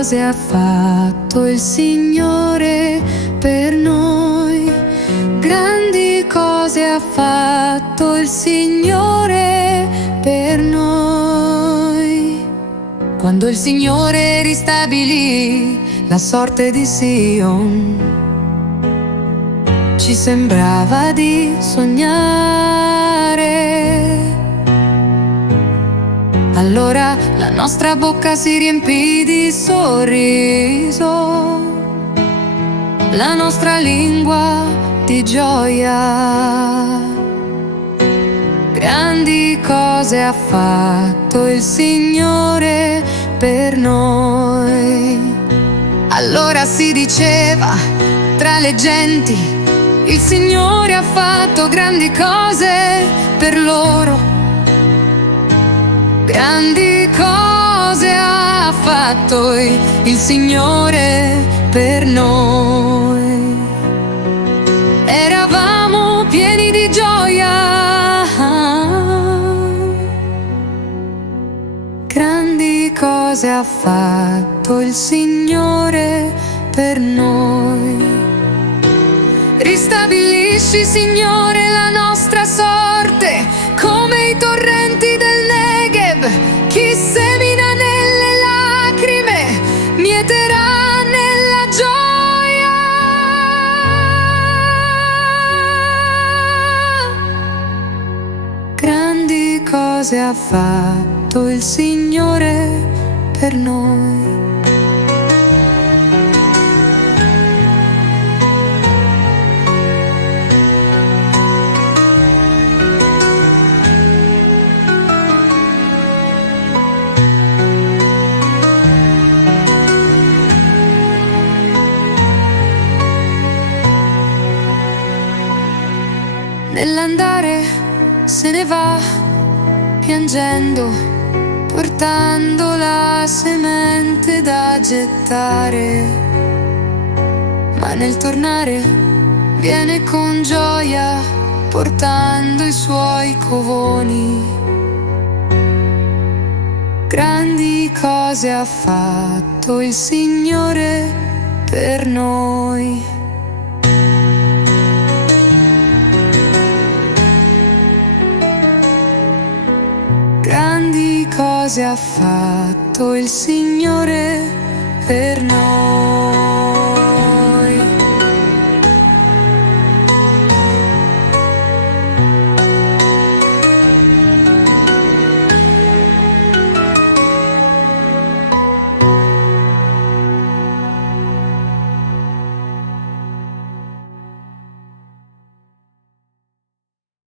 cose ha fatto il Signore per noi. Grandi cose ha fatto il Signore per noi. Quando il Signore ristabilì la sorte di Sion, ci sembrava di sognare. Allora la nostra bocca si riempì di sorriso, la nostra lingua di gioia. Grandi cose ha fatto il Signore per noi. Allora si diceva tra le genti: il Signore ha fatto grandi cose per loro. Grandi cose ha fatto il Signore per noi. Eravamo pieni di gioia. Grandi cose ha fatto il Signore per noi. Ristabilisci, Signore, la nostra sorte come i torrenti del Negev. Chi semina nelle lacrime mieterà nella gioia. Grandi cose ha fatto il Signore per noi. Nell'andare se ne va piangendo, portando la semente da gettare, ma nel tornare viene con gioia, portando i suoi covoni. Grandi cose ha fatto il Signore per noi. Grandi cose ha fatto il Signore per noi.